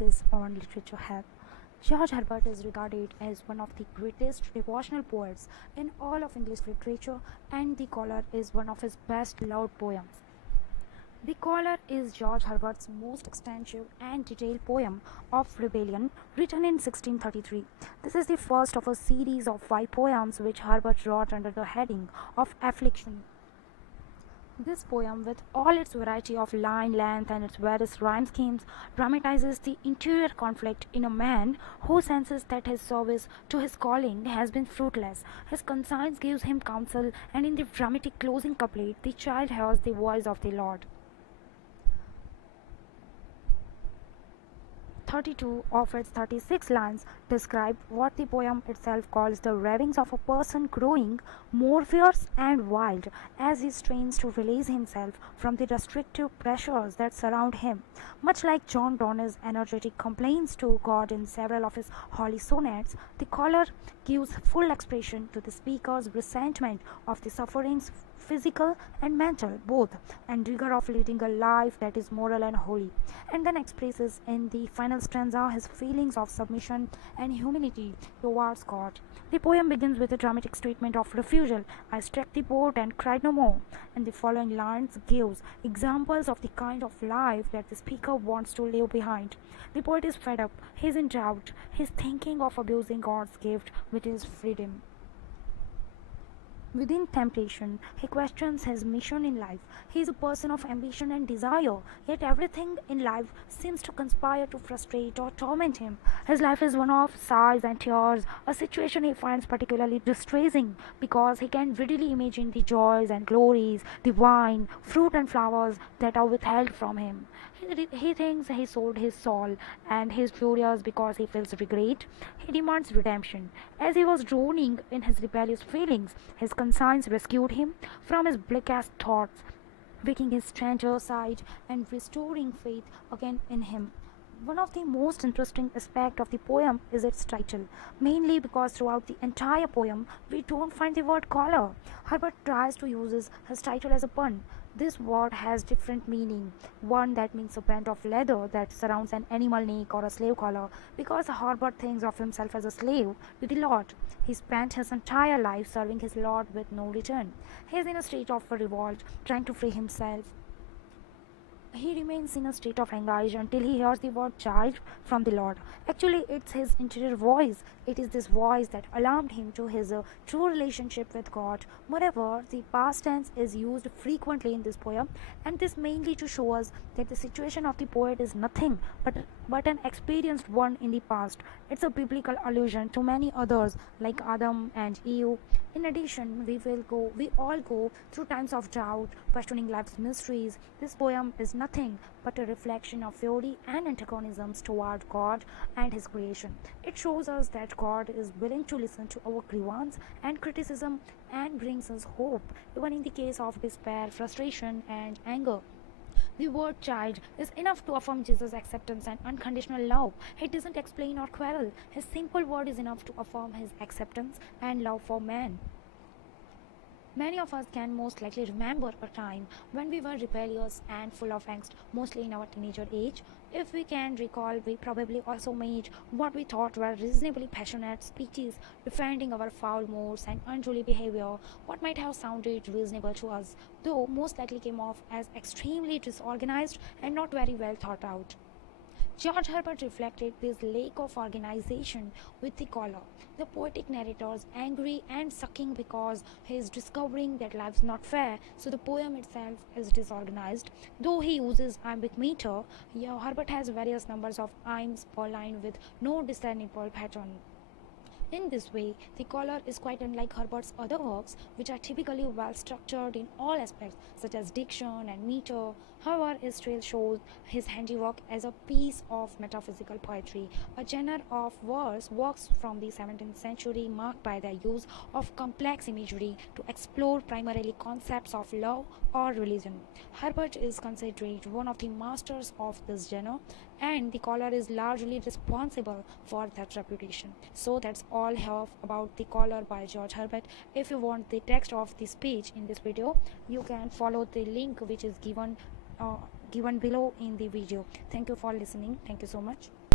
emphasis on literature help. George Herbert is regarded as one of the greatest devotional poets in all of English literature, and The Collar is one of his best loved poems. The Collar is George Herbert's most extensive and detailed poem of rebellion, written in 1633. This is the first of a series of 5 poems which Herbert wrote under the heading of affliction. This poem, with all its variety of line length and its various rhyme schemes, dramatizes the interior conflict in a man who senses that his service to his calling has been fruitless. His conscience gives him counsel, and in the dramatic closing couplet, the child hears the voice of the Lord. 32 of its 36 lines describe what the poem itself calls the ravings of a person growing more fierce and wild as he strains to release himself from the restrictive pressures that surround him. Much like John Donne's energetic complaints to God in several of his holy sonnets, the Collar gives full expression to the speaker's resentment of the sufferings, physical and mental both, and rigor of leading a life that is moral and holy, and then expresses in the final stanza his feelings of submission and humility towards God. The poem begins with a dramatic statement of refusal. I struck the boat and cried no more, and the following lines gives examples of the kind of life that the speaker wants to leave behind. The poet is fed up, he is in doubt, he is thinking of abusing God's gift, which is freedom. Within temptation, he questions his mission in life. He is a person of ambition and desire, yet everything in life seems to conspire to frustrate or torment him. His life is one of sighs and tears, a situation he finds particularly distressing because he can readily imagine the joys and glories, the wine, fruit, and flowers that are withheld from him. He thinks he sold his soul, and he is furious because he feels regret. He demands redemption. As he was drowning in his rebellious feelings, his conscience rescued him from his blackest thoughts, waking his stranger side and restoring faith again in him. One of the most interesting aspects of the poem is its title, mainly because throughout the entire poem we don't find the word collar. Herbert tries to use his title as a pun. This word has different meaning. One that means a band of leather that surrounds an animal neck or a slave collar, because Herbert thinks of himself as a slave to the Lord. He spent his entire life serving his Lord with no return. He is in a state of revolt, trying to free himself. He remains in a state of anguish until he hears the word child from the Lord. Actually, it's his interior voice. It is this voice that alarmed him to his true relationship with God. Moreover, the past tense is used frequently in this poem, and this mainly to show us that the situation of the poet is nothing but an experienced one in the past. It's a biblical allusion to many others like Adam and Eve. In addition, we all go through times of doubt, questioning life's mysteries. This poem is nothing but a reflection of fury and antagonisms toward God and His creation. It shows us that God is willing to listen to our grievance and criticism and brings us hope, even in the case of despair, frustration, and anger. The word child is enough to affirm Jesus' acceptance and unconditional love. It doesn't explain or quarrel. His simple word is enough to affirm his acceptance and love for man. Many of us can most likely remember a time when we were rebellious and full of angst, mostly in our teenager age. If we can recall, we probably also made what we thought were reasonably passionate speeches defending our foul moods and unruly behavior. What might have sounded reasonable to us, though most likely came off as extremely disorganized and not very well thought out. George Herbert reflected this lack of organization with The Collar. The poetic narrator is angry and sucking because he is discovering that life is not fair, so the poem itself is disorganized. Though he uses iambic meter, Herbert has various numbers of iambs per line with no discernible pattern. In this way, The Collar is quite unlike Herbert's other works, which are typically well structured in all aspects, such as diction and meter. However, it still shows his handiwork as a piece of metaphysical poetry, a genre of verse works from the 17th century marked by the use of complex imagery to explore primarily concepts of love or religion. Herbert is considered one of the masters of this genre, and The Collar is largely responsible for that reputation. So that's all have about The Collar by George Herbert. If you want the text of this page in this video, you can follow the link which is given below in the video. Thank you for listening. Thank you so much.